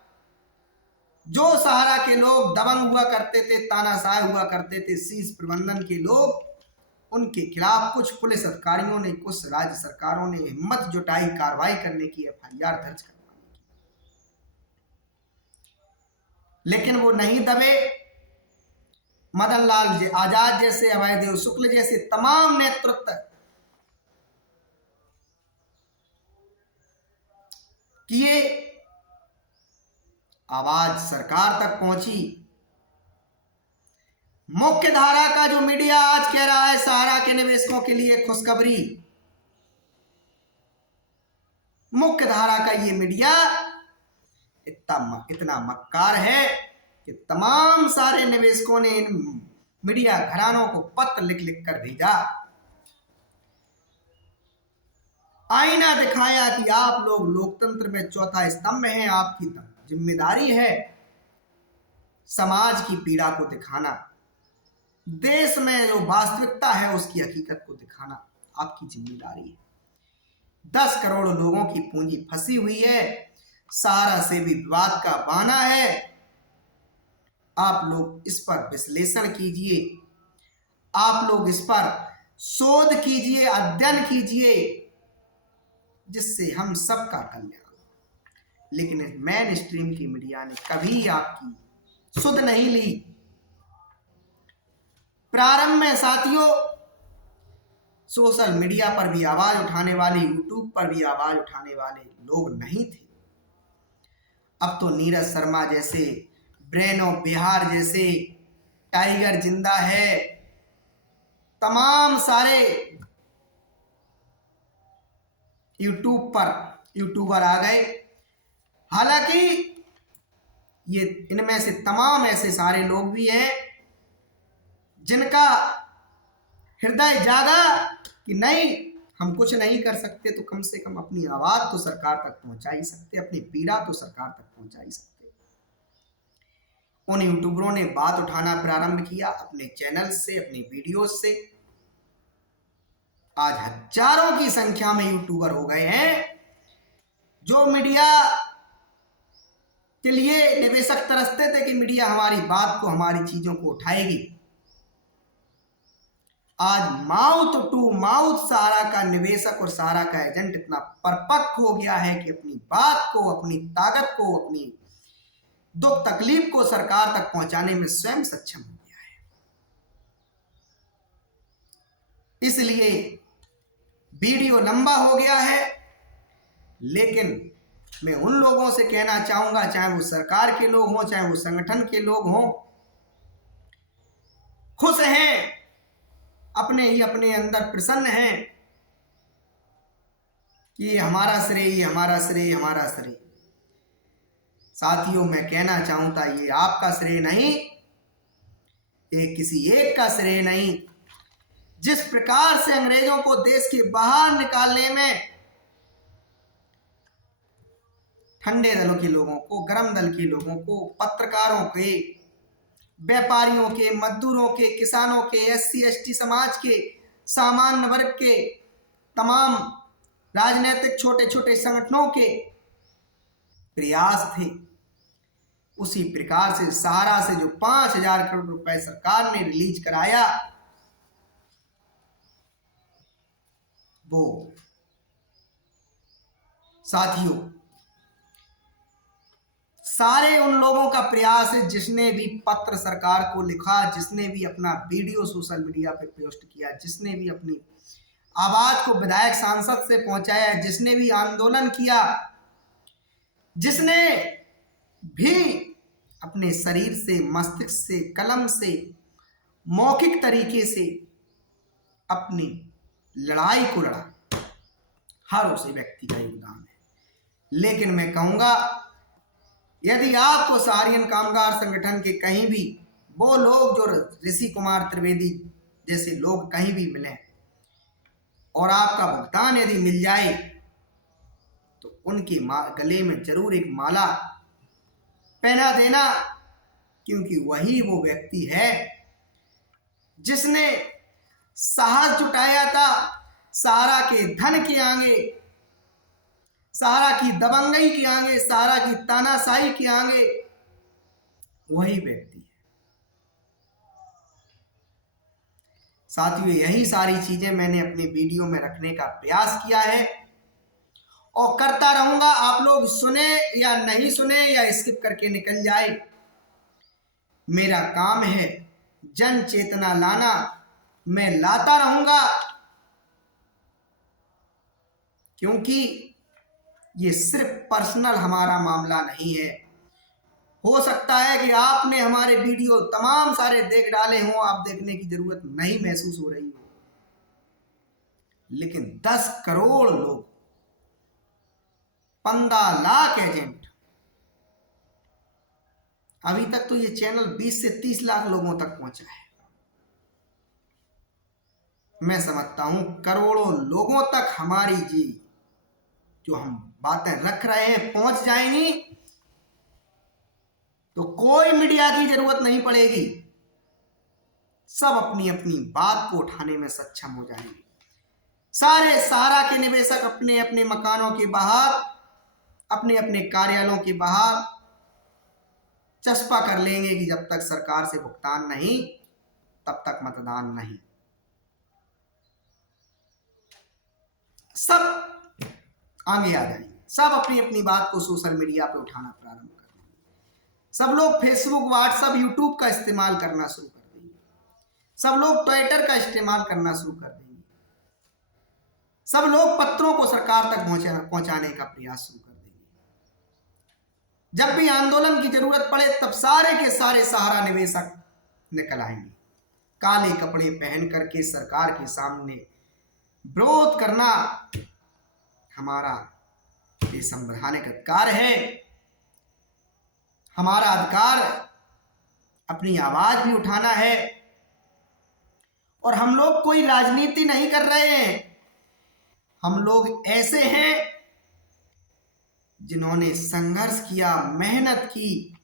जो सहारा के लोग दबंग हुआ करते थे, तानाशाह हुआ करते थे, शीर्ष प्रबंधन के लोग, उनके खिलाफ कुछ पुलिस अधिकारियों ने, कुछ राज्य सरकारों ने हिम्मत जुटाई कार्रवाई करने की, एफआईआर दर्ज करवाने की, लेकिन वो नहीं दबे। मदन लाल आजाद जैसे, अभयदेव शुक्ल जैसे तमाम नेतृत्व किए। आवाज सरकार तक पहुंची। मुख्य धारा का जो मीडिया आज कह रहा है सहारा के निवेशकों के लिए खुशखबरी, मुख्य धारा का ये मीडिया इतना मक्कार है कि तमाम सारे निवेशकों ने इन मीडिया घरानों को पत्र लिख लिख कर भेजा, आईना दिखाया कि आप लोग लोकतंत्र में चौथा स्तंभ हैं, आपकी जिम्मेदारी है समाज की पीड़ा को दिखाना, देश में जो वास्तविकता है उसकी हकीकत को दिखाना आपकी जिम्मेदारी है। 10 करोड़ लोगों की पूंजी फंसी हुई है, सहारा से भी विवाद का बहाना है। आप लोग इस पर विश्लेषण कीजिए, आप लोग इस पर शोध कीजिए, अध्ययन कीजिए, जिससे हम सबका कल्याण। लेकिन मेन स्ट्रीम की मीडिया ने कभी आपकी सुध नहीं ली। प्रारंभ में साथियों सोशल मीडिया पर भी आवाज उठाने वाले, यूट्यूब पर भी आवाज उठाने वाले लोग नहीं थे। अब तो नीरज शर्मा जैसे, ब्रेन ऑफ बिहार जैसे, टाइगर जिंदा है, तमाम सारे यूट्यूब पर यूट्यूबर आ गए। हालांकि ये इनमें से तमाम ऐसे सारे लोग भी हैं जिनका हृदय जागा कि नहीं, हम कुछ नहीं कर सकते तो कम से कम अपनी आवाज तो सरकार तक पहुंचा ही सकते, अपनी पीड़ा तो सरकार तक पहुंचा ही सकते। उन यूट्यूबरों ने बात उठाना प्रारंभ किया अपने चैनल से, अपनी वीडियोस से। आज हजारों की संख्या में यूट्यूबर हो गए हैं। जो मीडिया के लिए निवेशक तरसते थे कि मीडिया हमारी बात को, हमारी चीजों को उठाएगी, आज माउथ टू माउथ सहारा का निवेशक और सहारा का एजेंट इतना परिपक्व हो गया है कि अपनी बात को, अपनी ताकत को, अपनी दुख तकलीफ को सरकार तक पहुंचाने में स्वयं सक्षम हो गया है। इसलिए वीडियो लंबा हो गया है, लेकिन मैं उन लोगों से कहना चाहूंगा, चाहे वो सरकार के लोग हों, चाहे वो संगठन के लोग हों, खुश हैं, अपने ही अपने अंदर प्रसन्न हैं कि ये हमारा श्रेय, ये हमारा श्रेय, हमारा श्रेय। साथियों मैं कहना चाहूंगा, ये आपका श्रेय नहीं, ये किसी एक का श्रेय नहीं। जिस प्रकार से अंग्रेजों को देश के बाहर निकालने में ठंडे दलों के लोगों को, गरम दल के लोगों को, पत्रकारों के, व्यापारियों के, मजदूरों के, किसानों के, SC ST समाज के, सामान्य वर्ग के, तमाम राजनीतिक छोटे छोटे संगठनों के प्रयास थे, उसी प्रकार से सहारा से जो 5,000 करोड़ रुपए सरकार ने रिलीज कराया, वो साथियों सारे उन लोगों का प्रयास है जिसने भी पत्र सरकार को लिखा, जिसने भी अपना वीडियो सोशल मीडिया पे पोस्ट किया, जिसने भी अपनी आवाज को विधायक सांसद से पहुंचाया, जिसने भी आंदोलन किया, जिसने भी अपने शरीर से, मस्तिष्क से, कलम से, मौखिक तरीके से अपनी लड़ाई को लड़ा, हर उस व्यक्ति का योगदान है। लेकिन मैं कहूंगा, यदि आपको सहारियन कामगार संगठन के कहीं भी वो लोग जो ऋषि कुमार त्रिवेदी जैसे लोग कहीं भी मिले और आपका भुगतान यदि मिल जाए तो उनके गले में जरूर एक माला पहना देना, क्योंकि वही वो व्यक्ति है जिसने साहस जुटाया था सहारा के धन के आगे, सहारा की दबंगई के आगे, सहारा की तानाशाही के आगे, वही व्यक्ति है। साथियों, यही सारी चीजें मैंने अपने वीडियो में रखने का प्रयास किया है और करता रहूंगा। आप लोग सुने या नहीं सुने या स्किप करके निकल जाए, मेरा काम है जन चेतना लाना, मैं लाता रहूंगा, क्योंकि ये सिर्फ पर्सनल हमारा मामला नहीं है। हो सकता है कि आपने हमारे वीडियो तमाम सारे देख डाले हों, आप देखने की जरूरत नहीं महसूस हो रही हो, लेकिन 10 करोड़ लोग, 15 लाख एजेंट, अभी तक तो ये चैनल 20 से 30 लाख लोगों तक पहुंचा है। मैं समझता हूं करोड़ों लोगों तक हमारी जी जो हम बातें रख रहे हैं पहुंच जाएंगी तो कोई मीडिया की जरूरत नहीं पड़ेगी। सब अपनी अपनी बात को उठाने में सक्षम हो जाएंगे। सारे सहारा के निवेशक अपने अपने मकानों के बाहर, अपने अपने कार्यालयों के बाहर चस्पा कर लेंगे कि जब तक सरकार से भुगतान नहीं तब तक मतदान नहीं। सब आगे आ जाएंगे, सब अपनी अपनी बात को सोशल मीडिया पे उठाना प्रारंभ कर देंगे। सब लोग फेसबुक, व्हाट्सएप, यूट्यूब का इस्तेमाल करना शुरू कर देंगे। सब लोग ट्विटर का इस्तेमाल करना शुरू कर देंगे। सब लोग पत्रों को सरकार तक पहुंचाने का प्रयास शुरू कर देंगे। जब भी आंदोलन की जरूरत पड़े तब सारे के सारे सहारा निवेशक निकल आएंगे, काले कपड़े पहन करके सरकार के सामने विरोध करना हमारा ये संवैधानिक अधिकार है। हमारा अधिकार अपनी आवाज भी उठाना है। और हम लोग कोई राजनीति नहीं कर रहे हैं, हम लोग ऐसे हैं जिन्होंने संघर्ष किया, मेहनत की,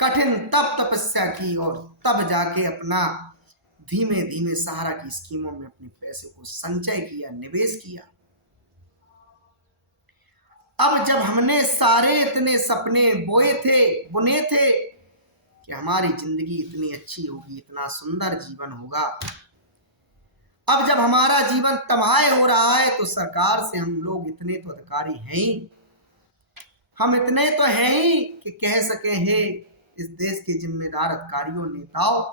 कठिन तपस्या की और तब जाके अपना धीमे धीमे सहारा की स्कीमों में अपने पैसे को संचय किया, निवेश किया। अब जब हमने सारे इतने सपने बुने थे कि हमारी जिंदगी इतनी अच्छी होगी, इतना सुंदर जीवन होगा, अब जब हमारा जीवन तबाह हो रहा है तो सरकार से हम लोग इतने तो अधिकारी हैं ही, हम इतने तो हैं ही कि कह सके हे इस देश के जिम्मेदार अधिकारियों, नेताओं,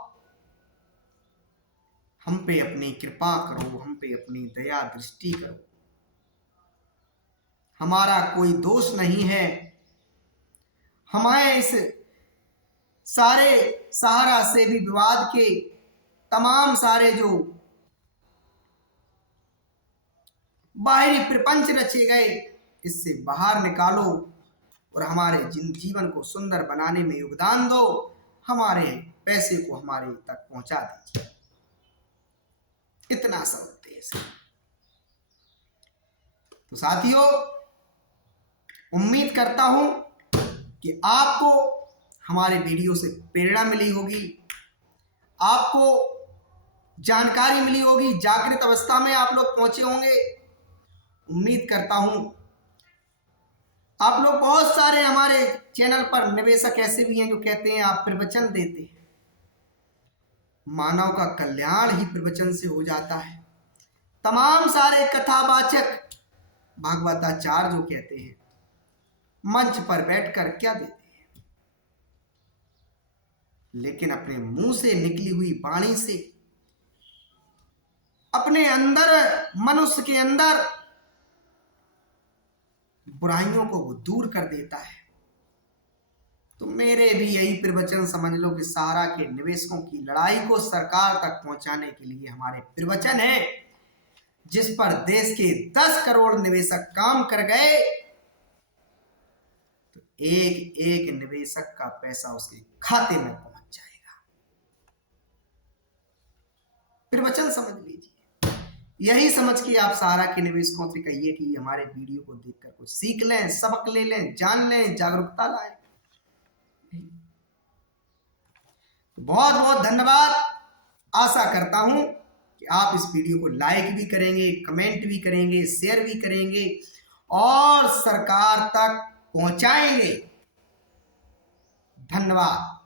हम पे अपनी कृपा करो, हम पे अपनी दया दृष्टि करो। हमारा कोई दोष नहीं है, हमारे इस सारे सहारा से भी विवाद के तमाम सारे जो बाहरी प्रपंच रचे गए, इससे बाहर निकालो और हमारे जीवन को सुंदर बनाने में योगदान दो, हमारे पैसे को हमारे तक पहुंचा दीजिए। इतना सा उद्देश्य। तो साथियों, उम्मीद करता हूं कि आपको हमारे वीडियो से प्रेरणा मिली होगी, आपको जानकारी मिली होगी, जागृत अवस्था में आप लोग पहुंचे होंगे। उम्मीद करता हूं आप लोग, बहुत सारे हमारे चैनल पर निवेशक ऐसे भी हैं जो कहते हैं आप प्रवचन देते हैं, मानव का कल्याण ही प्रवचन से हो जाता है। तमाम सारे कथावाचक भागवताचार्य जो कहते हैं मंच पर बैठकर क्या देते हैं, लेकिन अपने मुंह से निकली हुई वाणी से अपने अंदर, मनुष्य के अंदर बुराइयों को वो दूर कर देता है। तो मेरे भी यही प्रवचन समझ लो कि सहारा के निवेशकों की लड़ाई को सरकार तक पहुंचाने के लिए हमारे प्रवचन है, जिस पर देश के 10 करोड़ निवेशक काम कर गए एक एक निवेशक का पैसा उसके खाते में पहुंच जाएगा। फिर वचन समझ लीजिए। यही समझ के आप सारा के निवेशकों से कहिए कि हमारे वीडियो को देखकर कुछ सीख लें, सबक ले लें, जान लें, जागरूकता लाएं। बहुत बहुत धन्यवाद। आशा करता हूं कि आप इस वीडियो को लाइक भी करेंगे, कमेंट भी करेंगे, शेयर भी करेंगे और सरकार तक पहुंचाएंगे। धन्यवाद।